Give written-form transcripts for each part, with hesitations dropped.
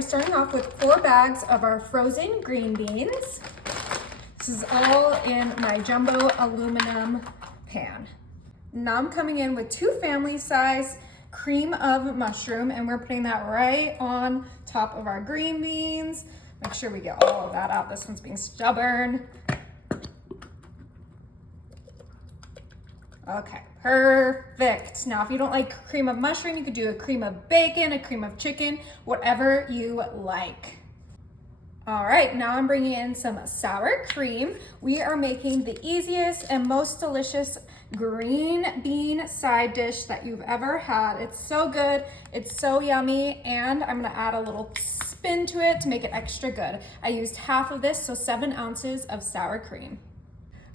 we're starting off with 4 bags of our frozen green beans. This is all in my jumbo aluminum pan. Now I'm coming in with 2 family size cream of mushroom, and we're putting that right on top of our green beans. Make sure we get all of that out. This one's being stubborn. Okay, perfect. Now, if you don't like cream of mushroom, you could do a cream of bacon, a cream of chicken, whatever you like. All right, now I'm bringing in some sour cream. We are making the easiest and most delicious green bean side dish that you've ever had. It's so good, it's so yummy, and I'm gonna add a little spin to it to make it extra good. I used half of this, so 7 ounces of sour cream.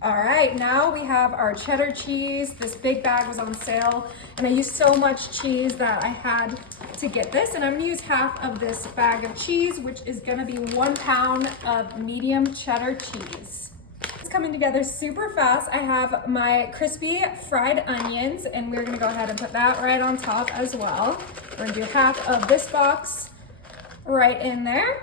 All right, now we have our cheddar cheese. This big bag was on sale, and I used so much cheese that I had to get this, and I'm gonna use half of this bag of cheese, which is gonna be 1 pound of medium cheddar cheese. It's coming together super fast. I have my crispy fried onions, and we're gonna go ahead and put that right on top as well. We're gonna do half of this box right in there.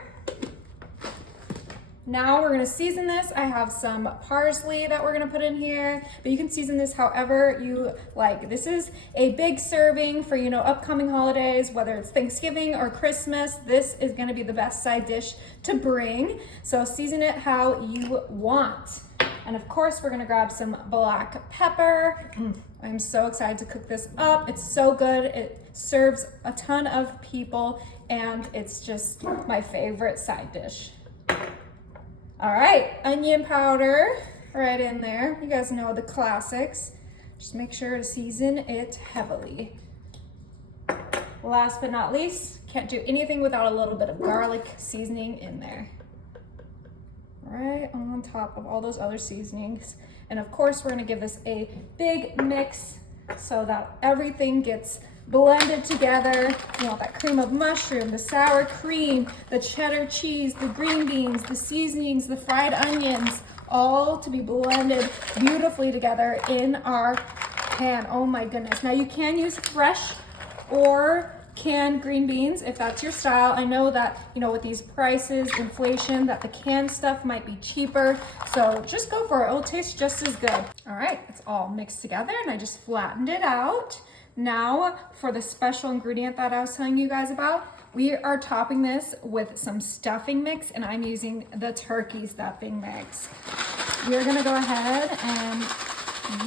Now we're gonna season this. I have some parsley that we're gonna put in here, but you can season this however you like. This is a big serving for, upcoming holidays, whether it's Thanksgiving or Christmas. This is gonna be the best side dish to bring. So season it how you want. And of course, we're gonna grab some black pepper. I'm so excited to cook this up. It's so good. It serves a ton of people, and it's just my favorite side dish. All right, onion powder right in there. You guys know the classics. Just make sure to season it heavily. Last but not least, can't do anything without a little bit of garlic seasoning in there. Right on top of all those other seasonings. And of course, we're gonna give this a big mix so that everything gets blended together. You want that cream of mushroom, the sour cream, the cheddar cheese, the green beans, the seasonings, the fried onions, all to be blended beautifully together in our pan. Oh my goodness. Now you can use fresh or canned green beans if that's your style. I know that, with these prices, inflation, that the canned stuff might be cheaper. So just go for it. It'll taste just as good. All right, it's all mixed together, and I just flattened it out. Now for the special ingredient that I was telling you guys about, we are topping this with some stuffing mix, and I'm using the turkey stuffing mix. We're gonna go ahead and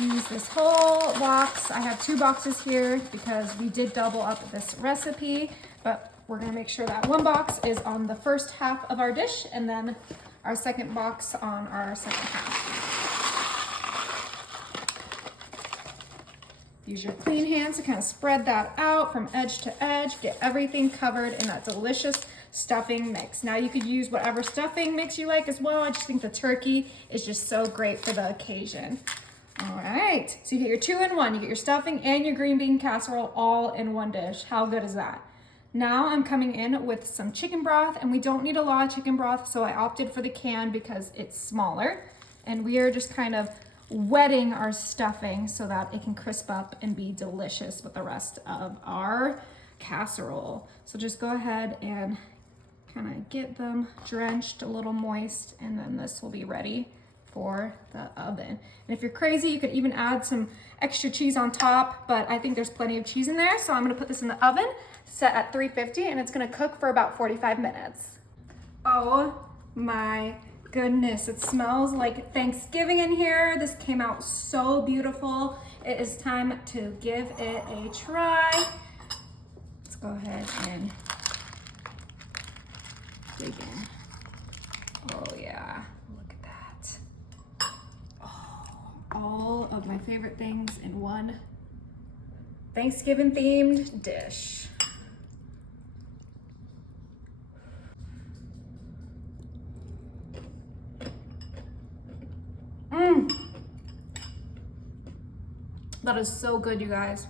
use this whole box. I have 2 boxes here because we did double up this recipe, but we're gonna make sure that 1 box is on the first half of our dish, and then our second box on our second half. Use your clean hands to kind of spread that out from edge to edge. Get everything covered in that delicious stuffing mix. Now you could use whatever stuffing mix you like as well. I just think the turkey is just so great for the occasion. All right, so you get your 2-in-1. You get your stuffing and your green bean casserole all in one dish. How good is that? Now I'm coming in with some chicken broth, and we don't need a lot of chicken broth, so I opted for the can because it's smaller. And we are just kind of wetting our stuffing so that it can crisp up and be delicious with the rest of our casserole. So just go ahead and kind of get them drenched, a little moist, and then this will be ready for the oven. And if you're crazy, you could even add some extra cheese on top, but I think there's plenty of cheese in there. So I'm gonna put this in the oven, set at 350, and it's gonna cook for about 45 minutes. Oh my goodness, it smells like Thanksgiving in here. This came out so beautiful. It is time to give it a try. Let's go ahead and dig in. Oh yeah, look at that. Oh, all of my favorite things in one Thanksgiving themed dish. That is so good, you guys.